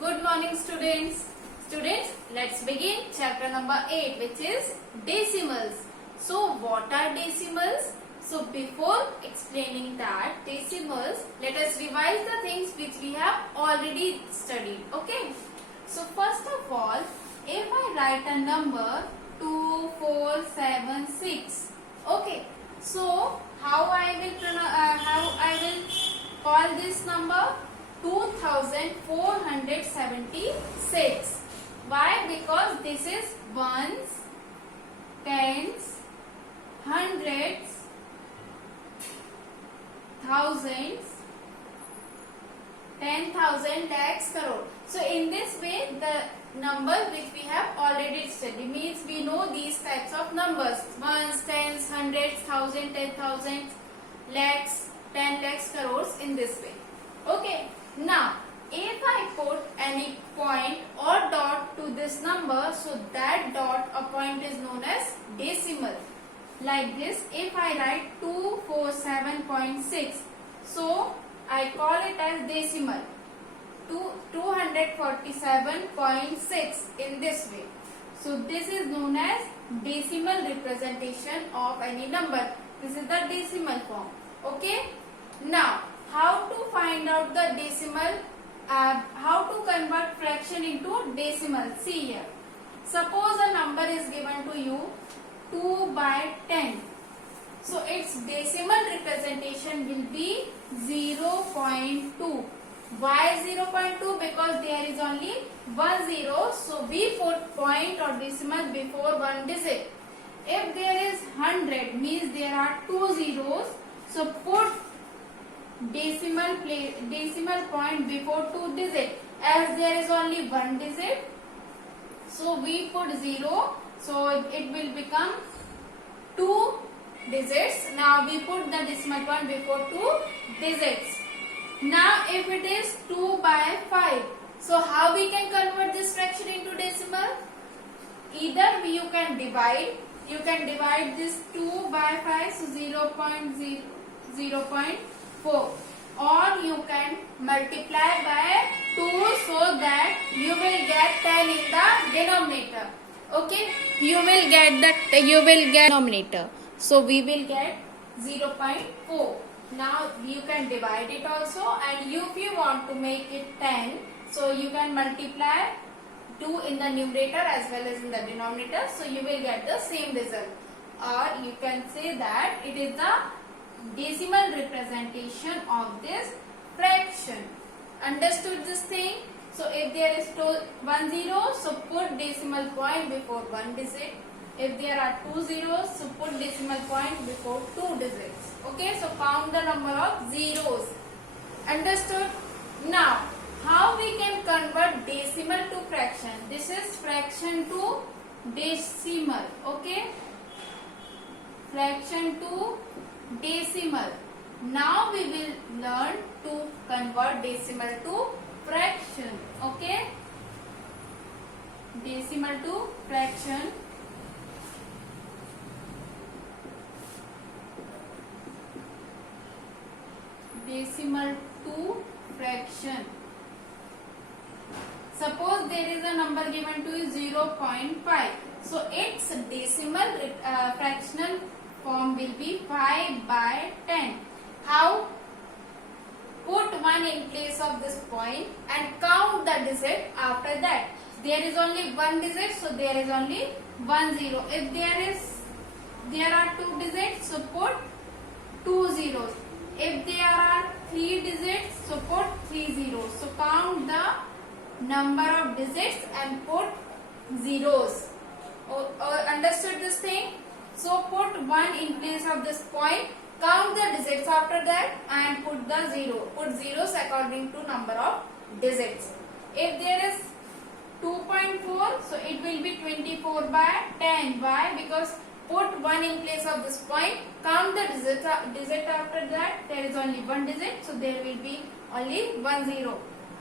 Good morning, students. Students, let's begin chapter number 8, which is decimals. So, what are decimals? So, before explaining that decimals, let us revise the things which we have already studied. Okay. So, first of all, if I write a number 2, 4, 7, 6. Okay. So, how I will call this number? 2476. Why? Because this is ones, tens, hundreds, thousands, 10,000, lakhs, crore. So in this way, the numbers which we have already studied means we know these types of numbers: ones, tens, hundreds, thousand, 10,000, lakhs, 10 lakhs, crores, in this way. Okay. Now, if I put any point or dot to this number, so that dot or point is known as decimal. Like this, if I write 247.6, so I call it as decimal. 247.6 in this way. So this is known as decimal representation of any number. This is the decimal form. Okay. Now, how to find out the decimal, how to convert fraction into decimal? See here. Suppose a number is given to you 2/10. So its decimal representation will be 0.2. Why 0.2? Because there is only one zero. So we put point or decimal before one digit. If there is 100, means there are two zeros. So put decimal point before two digit. As there is only one digit, so we put 0. So it will become two digits. Now we put the decimal point before two digits. Now if it is 2/5, so how we can convert this fraction into decimal? Either you can divide this 2/5, so 0.4, or you can multiply by 2 so that you will get 10 in the denominator. Okay, you will get denominator. So we will get 0.4. Now you can divide it also, and if you want to make it 10, so you can multiply 2 in the numerator as well as in the denominator, so you will get the same result. Or you can say that it is the decimal representation of this fraction. Understood this thing? So if there is 1 0, so put decimal point before one digit. If there are two zeros, so put decimal point before two digits. Okay, so count the number of zeros. Understood? Now, how we can convert decimal to fraction? This is fraction to decimal. Okay, fraction to decimal. Now we will learn to convert decimal to fraction. Okay, decimal to fraction. Decimal to fraction. Suppose there is a number given to you 0.5. So its decimal fractional form will be 5/10. How? Put 1 in place of this point and count the digit after that. There is only one digit, so there is only 1 0. If there are two digits, so put 2 zeros. If there are 3 digits, so put 3 zeros. So count the number of digits and put zeros. Understood this thing? So put 1 in place of this point, count the digits after that and put the 0. Put zeros according to number of digits. If there is 2.4, so it will be 24/10. Why? Because put 1 in place of this point, count the digit after that, there is only one digit, so there will be only 1 0.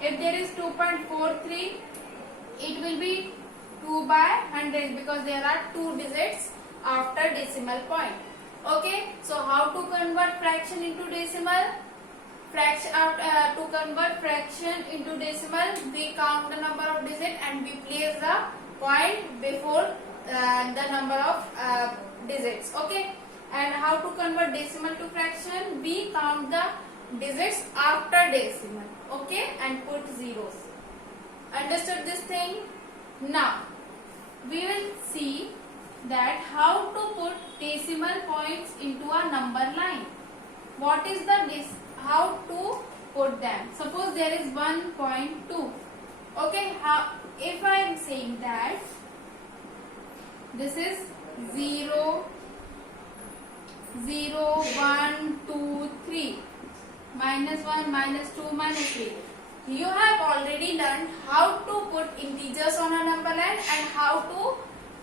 If there is 2.43, it will be 2/100 because there are two digits after decimal point. Okay, so how to convert fraction into decimal? fraction to convert fraction into decimal, we count the number of digits and we place the point before the number of digits. Okay. And how to convert decimal to fraction? We count the digits after decimal. Okay, and put zeros. Understood this thing? Now we will see that how to put decimal points into a number line. What is the how to put them? Suppose there is 1.2. Okay, if I am saying that this is 0, 0, 1, 2, 3, minus 1, minus 2, minus 3. You have already learned how to put integers on a number line and how to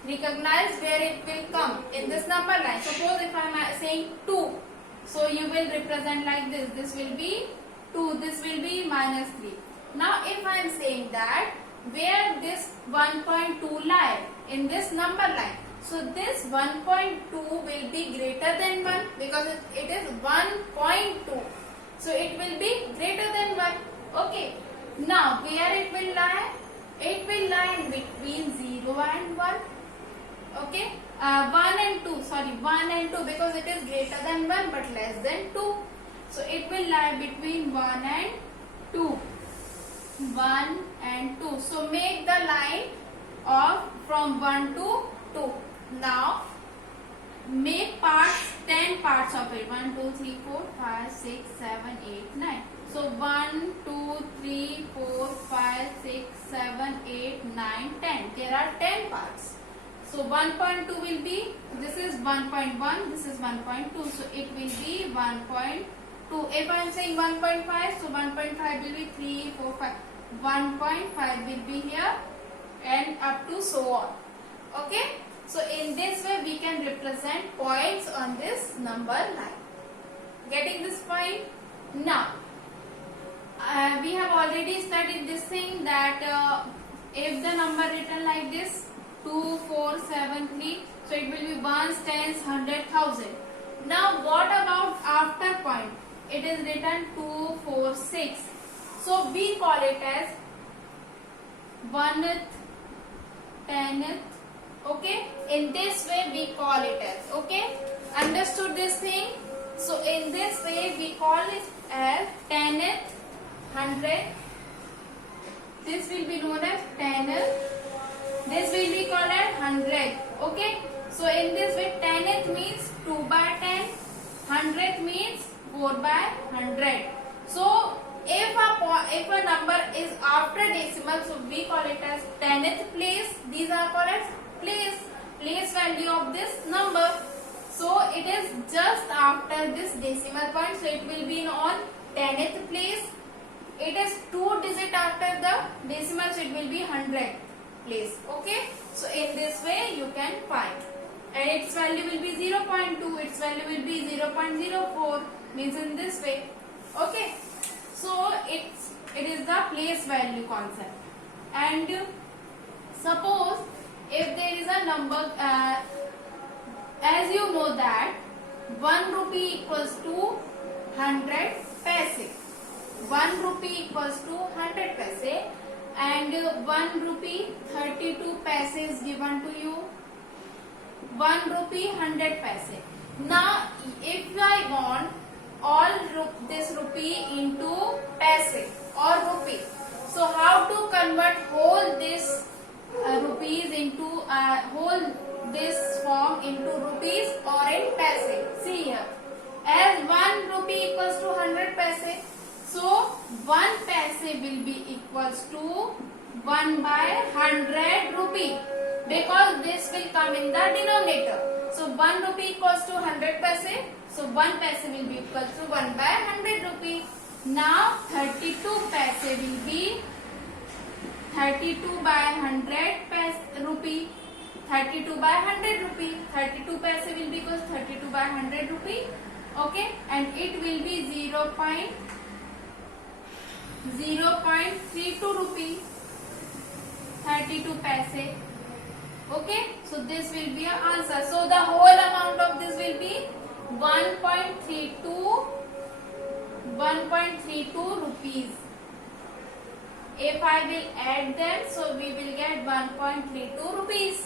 recognize where it will come in this number line. Suppose if I am saying 2, so you will represent like this. This will be 2, this will be minus 3. Now if I am saying that where this 1.2 lie in this number line, so this 1.2 will be greater than 1 because it is 1.2. So it will be greater than 1. Okay. Now where it will lie? It will lie in between 0 and 1. Okay. 1 and 2. Sorry, 1 and 2 because it is greater than 1 but less than 2. So it will lie between 1 and 2. 1 and 2. So make the line of from 1 to 2. Now make parts, 10 parts of it. 1, 2, 3, 4, 5, 6, 7, 8, 9. So 1, 2, 3, 4, 5, 6, 7, 8, 9, 10. There are 10 parts. So 1.2 will be, this is 1.1, this is 1.2. So it will be 1.2. If I am saying 1.5, so 1.5 will be 3, 4, 5. 1.5 will be here and up to so on. Okay. So in this way we can represent points on this number line. Getting this point? Now we have already studied this thing that if the number written like this 2, 4, 7, 3, so it will be ones, tens, 100, 1000. Now what about after point? It is written 2, 4, 6. So we call it as 1th, 10th. Okay, in this way we call it as. Okay, understood this thing? So in this way we call it as 10th, 100th. This will be known as 10th. This will be called as 100th. Okay, so in this way 10th means 2 by 10, 100th means 4 by 100. So if a number is after decimal, so we call it as 10th place. These are called as place value of this number. So it is just after this decimal point, so it will be on 10th place. It is 2 digit after the decimal, so it will be 100th place. Okay, so in this way you can find, and its value will be 0.2, its value will be 0.04, means in this way. Okay, so it is the place value concept. And suppose if there is a number, as you know that 1 rupee equals to 100 paise. 1 rupee equals to 100 paise, and 1 rupee 32 paise is given to you. 1 rupee 100 paise. Now if I want all this rupee into paise or rupee, so how to convert whole this rupees into whole this form into rupees or in paise? See here, as 1 rupee equals to 100 paise, so 1 paise will be equals to 1 by 100 rupee, because this will come in the denominator. So 1 rupee equals to 100 paise, so 1 paise will be equals to 1 by 100 rupee. Now 32 paise will be 32 by 100 paise rupee. 32 by 100 rupee. 32 paise will be equals to 32 by 100 rupee. Okay, and it will be 0.32 rupee. 32 paise. Okay, so this will be our answer. So the whole amount of this will be 1.32 1.32 rupees. If I will add them, so we will get 1.32 rupees.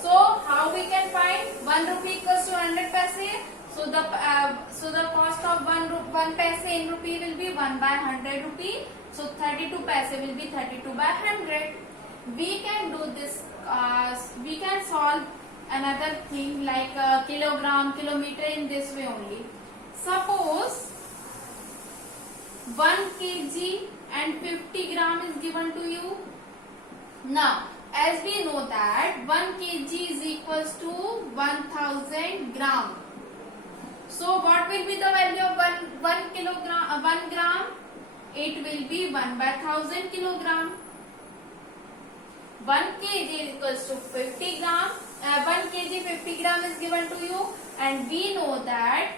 So how we can find 1 rupee equals to 100 paise? So the cost of 1 paise in rupee will be 1 by 100 rupee. So 32 paise will be 32 by 100. We can do this. We can solve another thing like kilogram, kilometer in this way only. Suppose 1 kg and 50 gram is given to you. Now, as we know that 1 kg is equals to 1000 gram. So, what will be the value of 1 kilogram, 1 gram? It will be 1 by 1000 kilogram. 1 kg is equals to 50 gram. 1 kg 50 gram is given to you, and we know that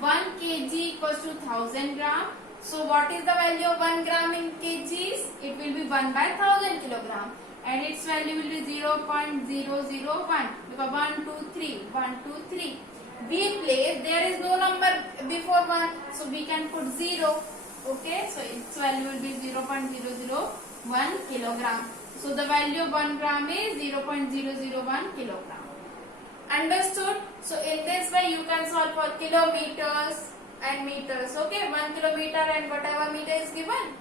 1 kg equals to 1000 gram. So what is the value of 1 gram in kgs? It will be 1 by 1000 kilogram, and its value will be 0.001 because 1, 2, 3, 1, 2, 3. We place, there is no number before 1, so we can put 0. Okay, so its value will be 0.001 kilogram. So the value of 1 gram is 0.001 kilogram. Understood? So in this way you can solve for kilometers and meters. Okay, 1 kilometer and whatever meter is given,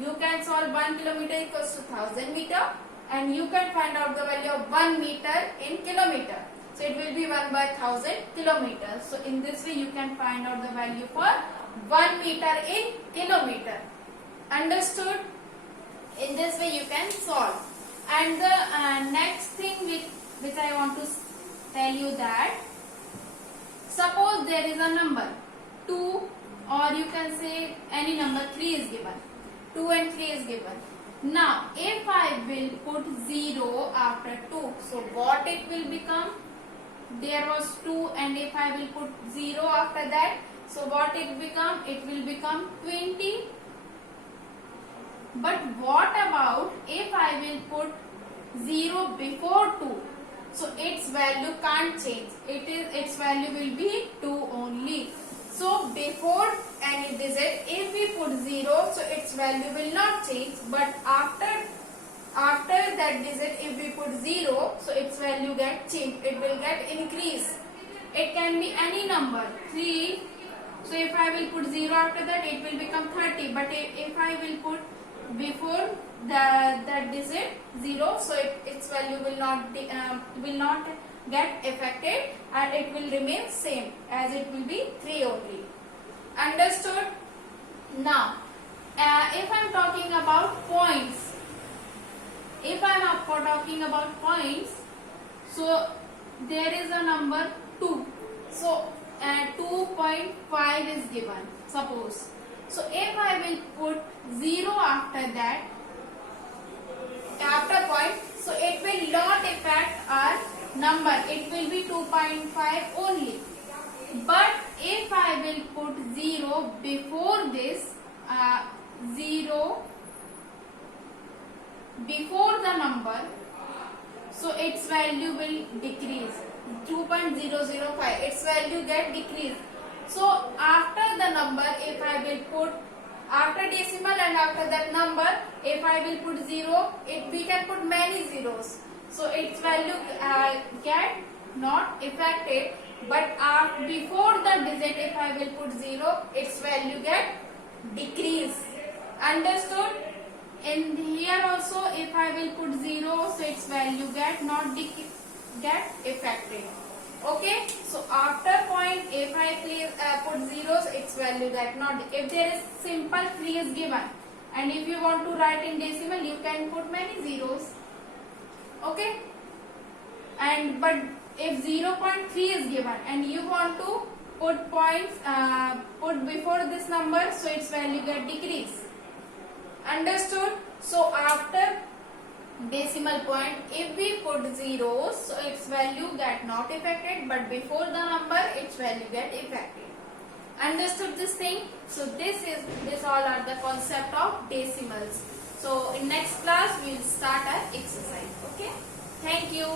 you can solve 1 kilometer equals to 1000 meter, and you can find out the value of 1 meter in kilometer. So it will be 1 by 1000 kilometers. So in this way you can find out the value for 1 meter in kilometer. Understood? In this way you can solve. And the next thing which I want to tell you that, suppose there is a number 2, or you can say any number 3 is given. 2 and 3 is given. Now if I will put 0 after 2, so what it will become? There was 2, and if I will put 0 after that, so what it become? It will become 20. But what about if I will put 0 before 2? So its value can't change. Its value will be 2 only. So before any digit, if we put 0, so its value will not change. But after that digit, if we put 0, so its value get changed. It will get increased. It can be any number. 3. So if I will put 0 after that, it will become 30. But if I will put before that digit 0, so its value will not get affected, and it will remain same as it will be 3 only. Understood? Now if I am talking about points, so there is a number 2. So 2.5 is given, suppose. So if I will put 0 after that, after point, so it will not affect our number. It will be 2.5 only. But if I will put 0 before this, 0 before the number, so its value will decrease. 2.005, its value get decreased. So after the number, if I will put after decimal and after that number, if I will put 0, we can put many zeros. So its value get not affected. But before the digit, if I will put 0, its value get decreased. Understood? In here also, if I will put 0, so its value get not get affected. Okay, so after point, if I put zeros, its value get not. If there is simple 3 is given, and if you want to write in decimal, you can put many zeros. Okay, and but if 0.3 is given and you want to put points put before this number, so its value get decreased. Understood? So after decimal point, if we put zeros, so its value get not affected, but before the number, its value get affected. Understood this thing? So this all are the concept of decimals. So in next class we will start our exercise. Okay, thank you.